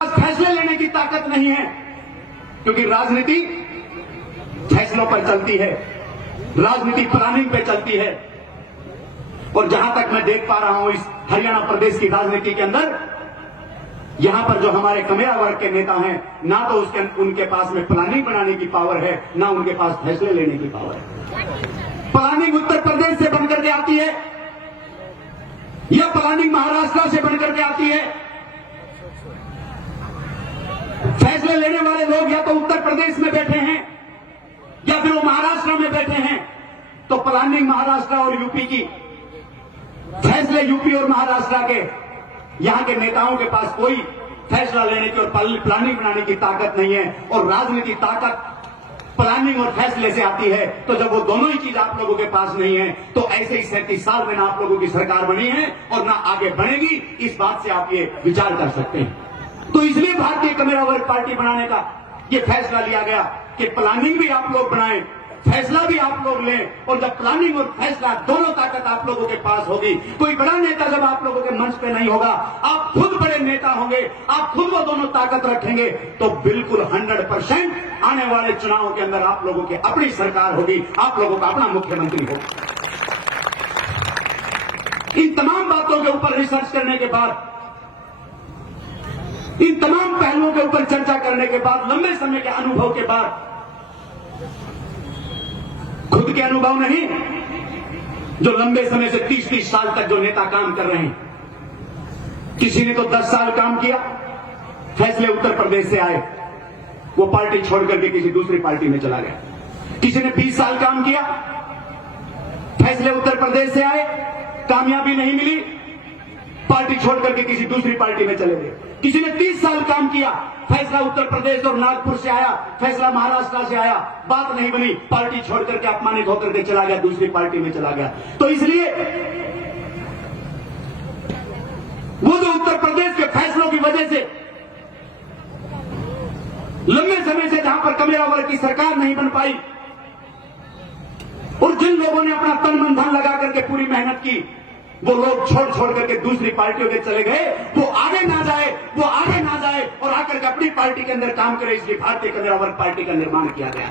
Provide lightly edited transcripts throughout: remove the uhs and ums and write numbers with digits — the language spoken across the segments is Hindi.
फैसले लेने की ताकत नहीं है, क्योंकि राजनीति फैसलों पर चलती है, राजनीति प्लानिंग पे चलती है। और जहां तक मैं देख पा रहा हूं इस हरियाणा प्रदेश की राजनीति के अंदर, यहां पर जो हमारे कमेरा वर्ग के नेता हैं, ना तो उनके पास में प्लानिंग बनाने की पावर है, ना उनके पास फैसले लेने की पावर है। प्लानिंग उत्तर प्रदेश से बनकर के आती है या प्लानिंग महाराष्ट्र से बनकर के आती है। फैसले लेने वाले लोग या तो उत्तर प्रदेश में बैठे हैं या फिर वो महाराष्ट्र में बैठे हैं। तो प्लानिंग महाराष्ट्र और यूपी की, फैसले यूपी और महाराष्ट्र के, यहां के नेताओं के पास कोई फैसला लेने की और प्लानिंग बनाने की ताकत नहीं है। और राजनीति ताकत प्लानिंग और फैसले से आती है। तो जब वो दोनों ही चीज आप लोगों के पास नहीं है, तो ऐसे ही 37 साल में ना आप लोगों की सरकार बनी है और ना आगे बढ़ेगी, इस बात से आप ये विचार कर सकते हैं। तो इसलिए भारतीय कमेरा वर्ग पार्टी बनाने का ये फैसला लिया गया कि प्लानिंग भी आप लोग बनाएं, फैसला भी आप लोग लें। और जब प्लानिंग और फैसला दोनों ताकत आप लोगों के पास होगी, कोई बड़ा नेता जब आप लोगों के मंच पे नहीं होगा, आप खुद बड़े नेता होंगे, आप खुद वो दोनों ताकत रखेंगे, तो बिल्कुल 100% आने वाले चुनावों के अंदर आप लोगों की अपनी सरकार होगी, आप लोगों का अपना मुख्यमंत्री होगा। इन तमाम बातों के ऊपर रिसर्च करने के बाद, इन तमाम पहलुओं के ऊपर चर्चा करने के बाद, लंबे समय के अनुभव के बाद, खुद के अनुभव नहीं, जो लंबे समय से 30-30 साल तक जो नेता काम कर रहे हैं, किसी ने तो 10 साल काम किया, फैसले उत्तर प्रदेश से आए, वो पार्टी छोड़ करके किसी दूसरी पार्टी में चला गया। किसी ने 20 साल काम किया, फैसले उत्तर प्रदेश से आए, कामयाबी नहीं मिली, पार्टी छोड़ करके किसी दूसरी पार्टी में चले गए। किसी ने 30 साल काम किया, फैसला उत्तर प्रदेश और नागपुर से आया, फैसला महाराष्ट्र से आया, बात नहीं बनी, पार्टी छोड़ करके अपमानित होकर के चला गया, दूसरी पार्टी में चला गया। तो इसलिए वो जो उत्तर प्रदेश के फैसलों की वजह से लंबे समय से जहां पर कमेरा वर्ग की सरकार नहीं बन पाई, और जिन लोगों ने अपना तन मन धन लगा करके पूरी मेहनत की, वो लोग छोड़ करके दूसरी पार्टियों के चले गए, वो आगे ना जाए और आकर के अपनी पार्टी के अंदर काम करे। इसलिए भारतीय कमेरा वर्ग पार्टी का निर्माण किया गया।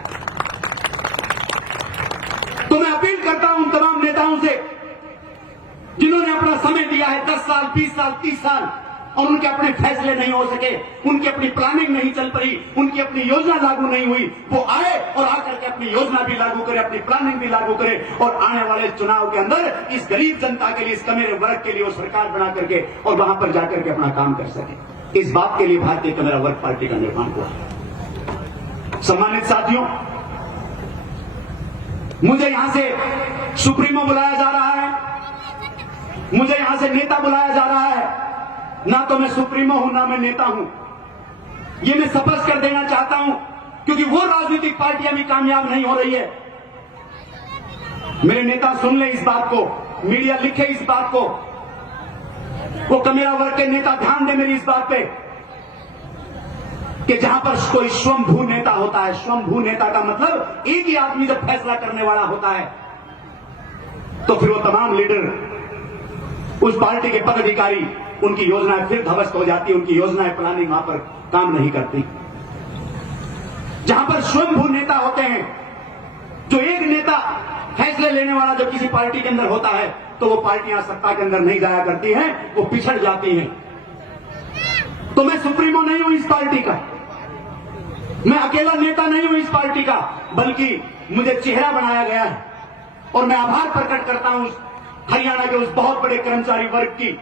तो मैं अपील करता हूं उन तमाम नेताओं से जिन्होंने अपना समय दिया है, 10 साल, 20 साल, 30 साल, और उनके अपने फैसले नहीं हो सके, उनकी अपनी प्लानिंग नहीं चल पाई, उनकी अपनी योजना लागू नहीं हुई, वो आए और आकर के अपनी योजना भी लागू करे, अपनी प्लानिंग भी लागू करे, और आने वाले चुनाव के अंदर इस गरीब जनता के लिए, इस कमेरे वर्ग के लिए वो सरकार बना करके और वहां पर जाकर के अपना काम कर सके। इस बात के लिए भारतीय कमेरा वर्ग पार्टी का निर्माण हुआ। सम्मानित साथियों, मुझे यहां से सुप्रीमो बुलाया जा रहा है, मुझे यहां से नेता बुलाया जा रहा है। ना तो मैं सुप्रीमो हूं, ना मैं नेता हूं। ये मैं स्पष्ट कर देना चाहता हूं, क्योंकि वो राजनीतिक पार्टियां भी कामयाब नहीं हो रही है। मेरे नेता सुन ले इस बात को, मीडिया लिखे इस बात को, वो कमेरा वर्ग के नेता ध्यान दे मेरी इस बात पे कि जहां पर कोई स्वयंभू नेता होता है, स्वयंभू नेता का मतलब एक ही आदमी जब फैसला करने वाला होता है, तो फिर वो तमाम लीडर, उस पार्टी के पदाधिकारी, उनकी योजनाएं फिर ध्वस्त हो जाती है, उनकी योजनाएं प्लानिंग वहां पर काम नहीं करती। जहां पर स्वयंभू नेता होते हैं, जो एक नेता फैसले लेने वाला जब किसी पार्टी के अंदर होता है, तो वो पार्टियां सत्ता के अंदर नहीं जाया करती हैं, वो पिछड़ जाती हैं। तो मैं सुप्रीमो नहीं हूं इस पार्टी का, मैं अकेला नेता नहीं हूं इस पार्टी का, बल्कि मुझे चेहरा बनाया गया है। और मैं आभार प्रकट करता हूं हरियाणा के उस बहुत बड़े कर्मचारी वर्ग की,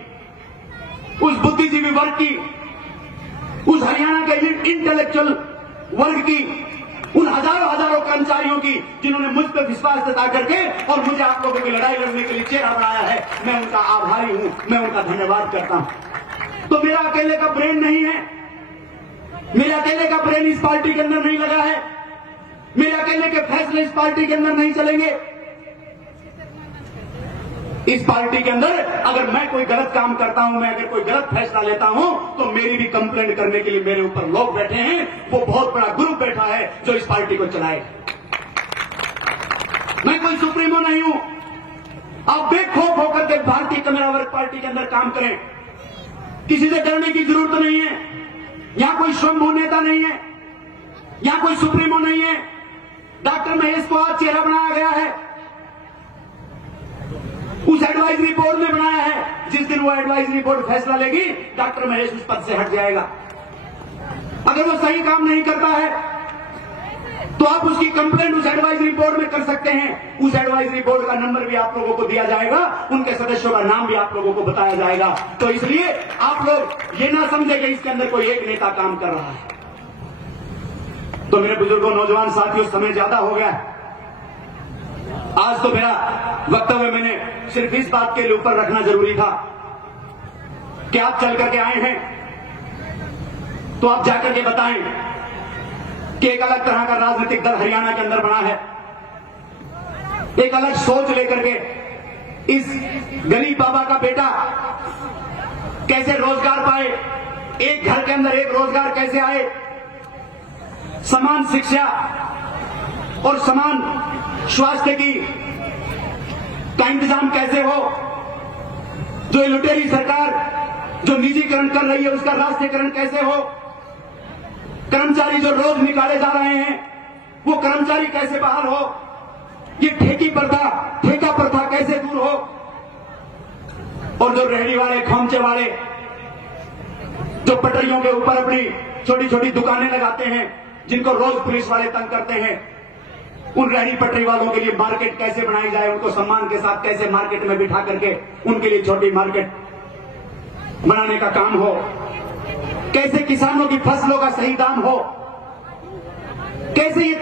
उस बुद्धिजीवी वर्ग की, उस हरियाणा के इंटेलेक्चुअल वर्ग की, उन हजारों कर्मचारियों की, जिन्होंने मुझ पर विश्वास जता करके और मुझे आप लोगों की लड़ाई लड़ने के लिए चेहरा बनाया है। मैं उनका आभारी हूं, मैं उनका धन्यवाद करता हूं। तो मेरा अकेले का ब्रेन नहीं है, मेरे अकेले का ब्रेन इस पार्टी के अंदर नहीं लगा है, मेरे अकेले के फैसले इस पार्टी के अंदर नहीं चलेंगे। इस पार्टी के अंदर अगर मैं कोई गलत काम करता हूं, मैं अगर कोई गलत फैसला लेता हूं, तो मेरी भी कंप्लेंट करने के लिए मेरे ऊपर लोग बैठे हैं। वो बहुत बड़ा ग्रुप बैठा है जो इस पार्टी को चलाए। मैं कोई सुप्रीमो नहीं हूं। आप बेखौफ होकर के भारतीय कमेरा वर्ग पार्टी के अंदर काम करें, किसी से डरने की जरूरत नहीं है। यहां कोई स्वयंभू नेता नहीं है, यहां कोई सुप्रीमो नहीं है। डॉक्टर महेश को आज चेहरा बनाया गया है, उस एडवाइजरी बोर्ड ने बनाया है। जिस दिन वो एडवाइजरी बोर्ड फैसला लेगी, डॉक्टर महेश उस पद से हट जाएगा। अगर वो सही काम नहीं करता है तो आप उसकी कंप्लेंट उस एडवाइजरी बोर्ड में कर सकते हैं। उस एडवाइजरी बोर्ड का नंबर भी आप लोगों को दिया जाएगा, उनके सदस्यों का नाम भी आप लोगों को बताया जाएगा। तो इसलिए आप लोग ये ना समझे कि इसके अंदर कोई एक नेता काम कर रहा है। तो मेरे बुजुर्गों, नौजवान साथियों, समय ज्यादा हो गया है। आज तो मेरा वक्तव्य मैंने सिर्फ इस बात के ऊपर रखना जरूरी था कि आप चल करके आए हैं तो आप जाकर के बताएं कि एक अलग तरह का राजनीतिक दल हरियाणा के अंदर बना है, एक अलग सोच लेकर के इस गरीब बाबा का बेटा कैसे रोजगार पाए, एक घर के अंदर एक रोजगार कैसे आए, समान शिक्षा और समान स्वास्थ्य की का इंतजाम कैसे हो। जो लुटेरी सरकार जो निजीकरण कर रही है उसका राष्ट्रीयकरण कैसे हो। कर्मचारी जो रोज निकाले जा रहे हैं वो कर्मचारी कैसे बहाल हो। ये ठेका प्रथा कैसे दूर हो। और जो रेहड़ी वाले, खोमचे वाले जो पटरियों के ऊपर अपनी छोटी छोटी दुकानें लगाते हैं, जिनको रोज पुलिस वाले तंग करते हैं, उन रेहड़ी पटरी वालों के लिए मार्केट कैसे बनाई जाए, उनको सम्मान के साथ कैसे मार्केट में बिठा करके उनके लिए छोटी मार्केट बनाने का काम हो। कैसे किसानों की फसलों का सही दाम हो। कैसे ये